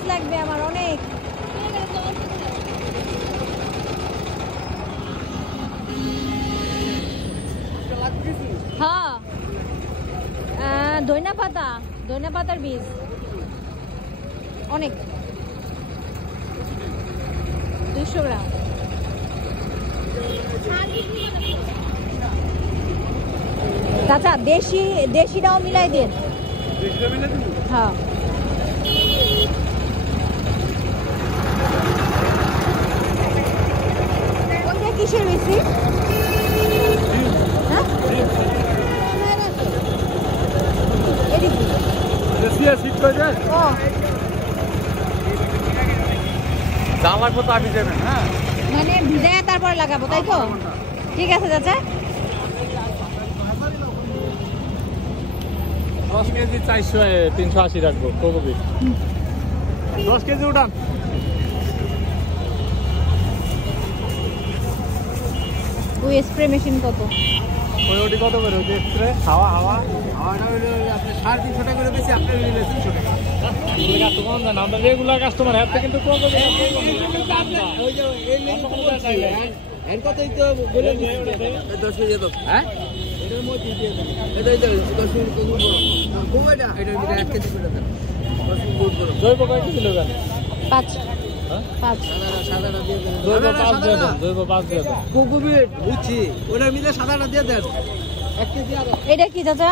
Piece লাগবে আমার অনেক। হ্যাঁ ধনিয়া পাতার বীজ অনেক 200 গ্রাম। চাচা দেশিটাও মিলাই দিন। হ্যাঁ ওইটা কিসের বেশি? মানে ভিজায় তারপরে লাগাবো তাই তো? ঠিক আছে চাচা। 10 কেজি 380 রাখবো ফুলকপি। 10 কেজি উঠান। ওই স্প্রে মেশিন কত? ওটি কত করে? ওই স্প্রে হাওয়াটা হলো আপনি 350 টাকা করে বেশি, আপনি নিলে 300 টাকা। এগুলো কত কম জানেন? আমরা রেগুলার কাস্টমার হ্যাঁ কিন্তু কম করে ওই যে এই মেনু চাইলে এর কতই তো বলে 10 কেজি দাও। হ্যাঁ এটার মধ্যে দিয়ে দেন। এটা 10 কেজি কত বড় কোয়টা? এটা 1 কেজি করে দেন। 10 কেজি গুড করো। জৈব কয় কেজি নেবেন? 5 সাদাটা দিয়ে দেন। জৈব 5 দিয়ে দেন। ফুলকপি বুঝছি, ওটা মিলে সাদাটা দিয়ে দেন। 1 কেজি আর এটা কি চাচা?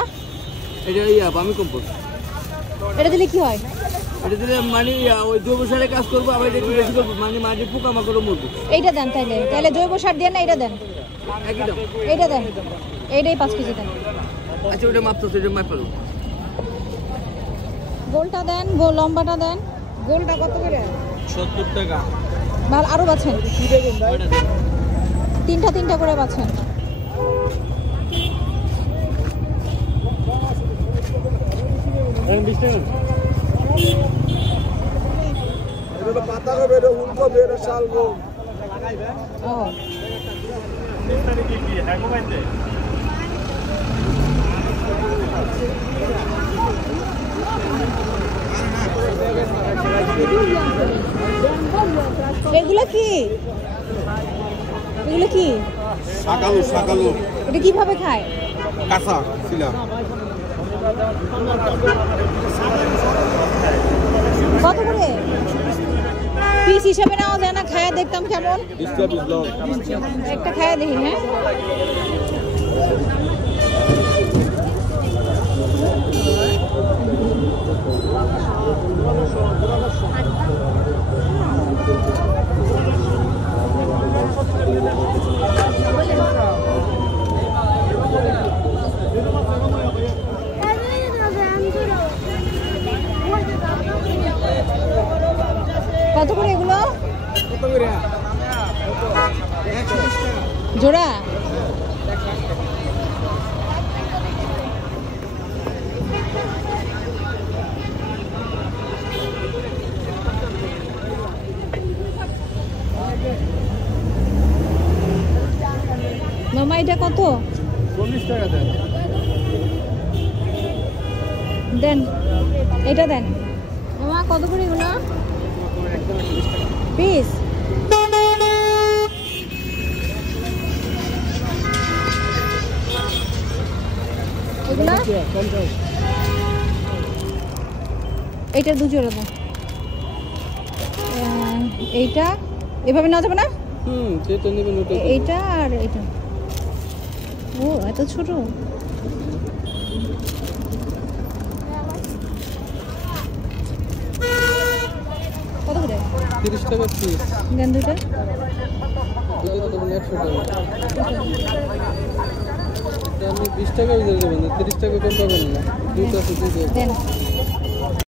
এটা বামি কম্পোস্ট। এটা দিলে কি হয়? এটা দিলে মানে ওই জৈব সারে কাজ করবো, আবার এটা একটু বেশি করবো, মানে মাটি পোকামাকড় মরবে। এইটা দেন তাহলে জৈব সার দিয়ে না এটা দেন। একই দাম। এইটা দেন, এইটাই 5 কেজি দেন। আচ্ছা ওটা মাপতো, সেটা মাপ পারো। গোলটা দেন, লম্বাটা দেন। গোলটা কত করে? 70 টাকা। ভালো আরো বাছেন। কি দেবেন ভাই? তিনটা করে বাছেন। পাতা হবে, ফুলকপি, শালগম। ও এগুলো কি? শাকালু এটা কিভাবে খায়? কাঁচা ছিলাম। কত করে পিস হিসাবে নেওয়া যায় না? খায়া দেখতাম কেমন। একটা খায়া দেখি। হ্যাঁ কত করে এগুলো? জোড়া? মামা এটা কত? 40 টাকা দেন। দেন এটা দেন। মামা কত করে এগুলো পিস? এগুলো এইটা 2 জোড়া দাও। এইটা এভাবে নেওয়া যাবে না? সেটা নেবেন ওটা। এইটা আর এইটা। ও এত ছোট। কত করে? 30 টাকা পিস দেন দুইটা। এটা তো 100 টাকা। আপনি 20 টাকা দিয়ে দেবেন, 30 টাকা কম পাবেন না। দুইটা আছে দুইটা। দেন